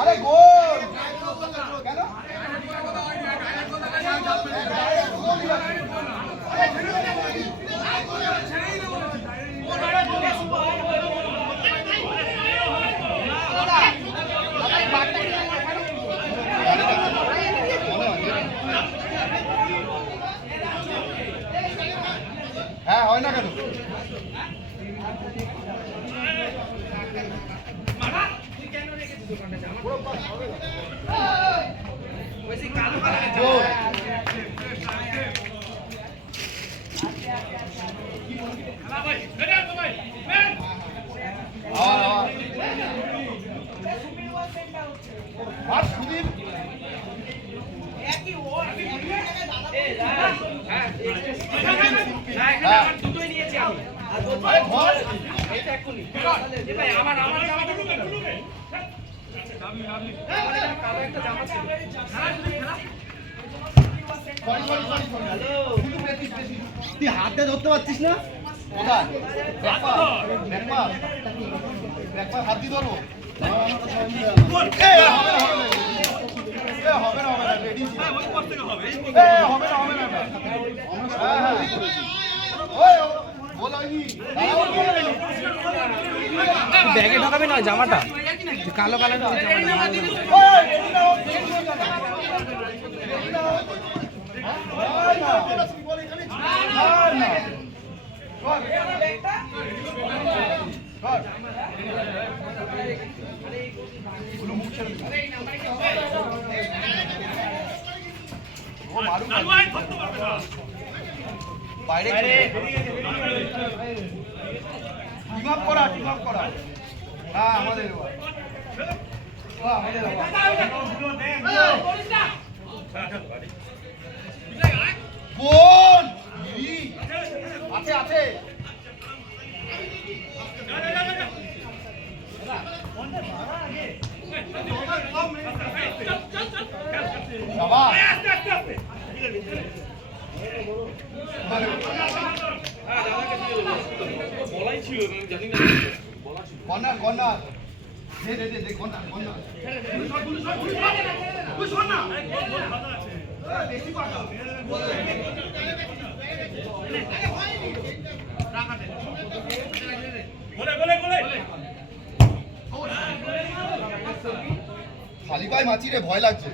আরে গোল কেন? হ্যাঁ হয় না কেন? তুই হাতে ধরতে পারছিস না? কোথায় হাত দিয়ে ধরবো? হবে না রেডি হবে না ব্যাগে ঢোকাবে না জামাটা কালো কালো বাইরে টিম আপ করা হ্যাঁ আমাদের গোল আছে কর্নার খালি পায়ে মাছি রে, ভয় লাগছে।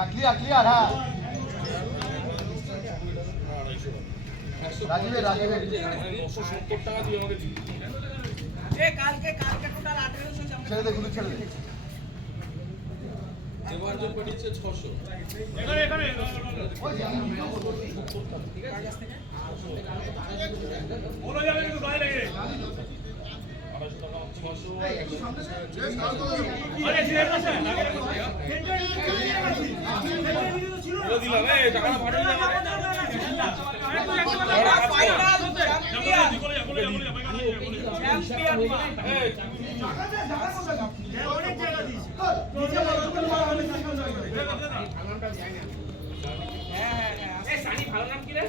ক্লিয়ার হ্যাঁ রাজীবের 970 টাকা দিয়ে আমাকে কালকে টোটাল 1800 ছেড়ে দে, গুলো ছেড়ে দে। এবার যে পাঠিয়েছে 600 এখানে ঠিক আছে কাগজ থেকে বলো যাবে কিন্তু গায়ে লাগে 800 টাকা 600 একটু সামনে আরে ছেড়ে আছে বলে দিলাম এই টাকাটা পাঠিয়ে দাও অনেক জায়গা দিস সানি ভালো নাম কি রে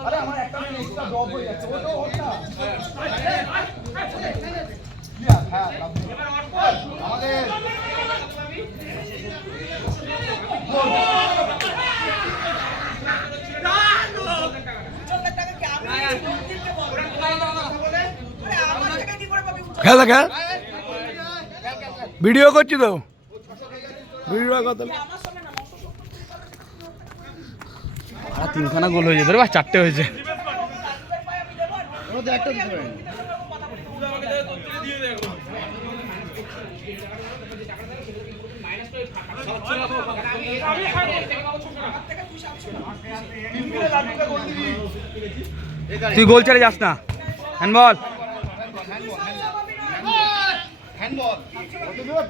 আরে আমার একটা এক্সট্রা ড্রপ হয়ে যাচ্ছে ওটা ওটা হ্যাঁ আমাদের খেলা খেল ভিডিও করছি তো ভিডিও কথা আর তিনখানা গোল হয়ে যেত রে, বা 4টে হয়েছে। তুই গোল ছেড়ে যাস না, হ্যান্ডবল।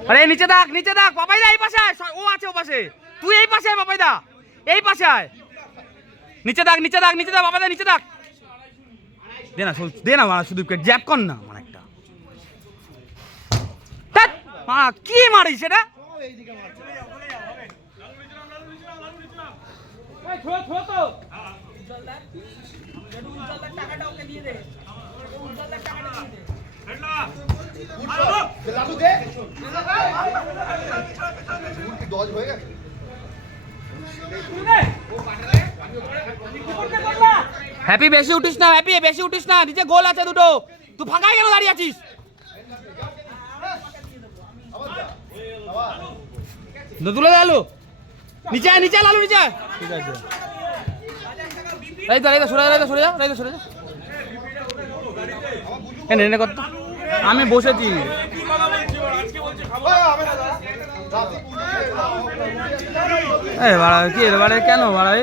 আরে নিচে দেখ, নিচে দেখ, বাবাইদা এই পাশে আয়, ও আছে ও পাশে, তুই এই পাশে আয়, বাবাইদা এই পাশে আয়, নিচে দেখ, নিচে দেখ, নিচে দেখ, বাবাইদা নিচে দেখ, দে না মারা, শুধু জ্যাপ কর না আমার একটা। কি মারিস এটা? হ্যাপি বেশি উঠিস না, হ্যাপি বেশি উঠিস না, নিচে গোল আছে দুটো, তুই ফাঁকায় কেন দাঁড়িয়ে আছিস? তুলে লালু নিচে আয়, নিচে লালু নিচে, ঠিক আছে। রাইদা রাইদা সরে যা, রাইদা সরে যা, রাইদা সরে যা, এনে এনে কর, আমি বসেছি। এই বাড়া কি রে বাড়া, কেন বাড়া?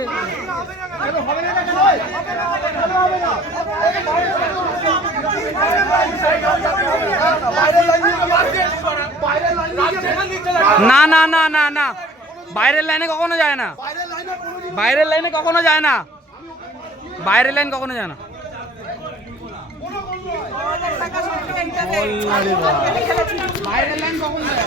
না না না না না, বাইরের লাইনে কখনো যায় না, বাইরের লাইনে কখনো যায় না, বাইরের লাইন কখনো যায় না। বাইরের লাইন কখনো যায় না।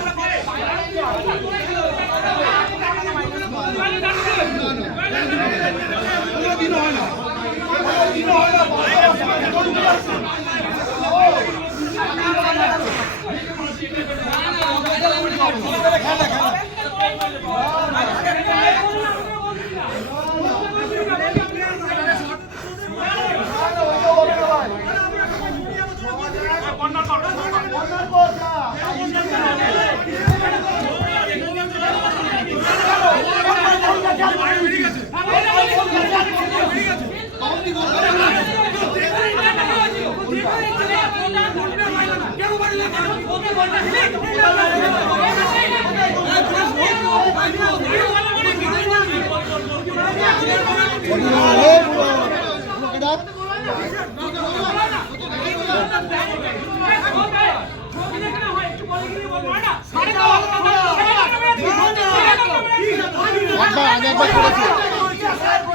একবার করেছে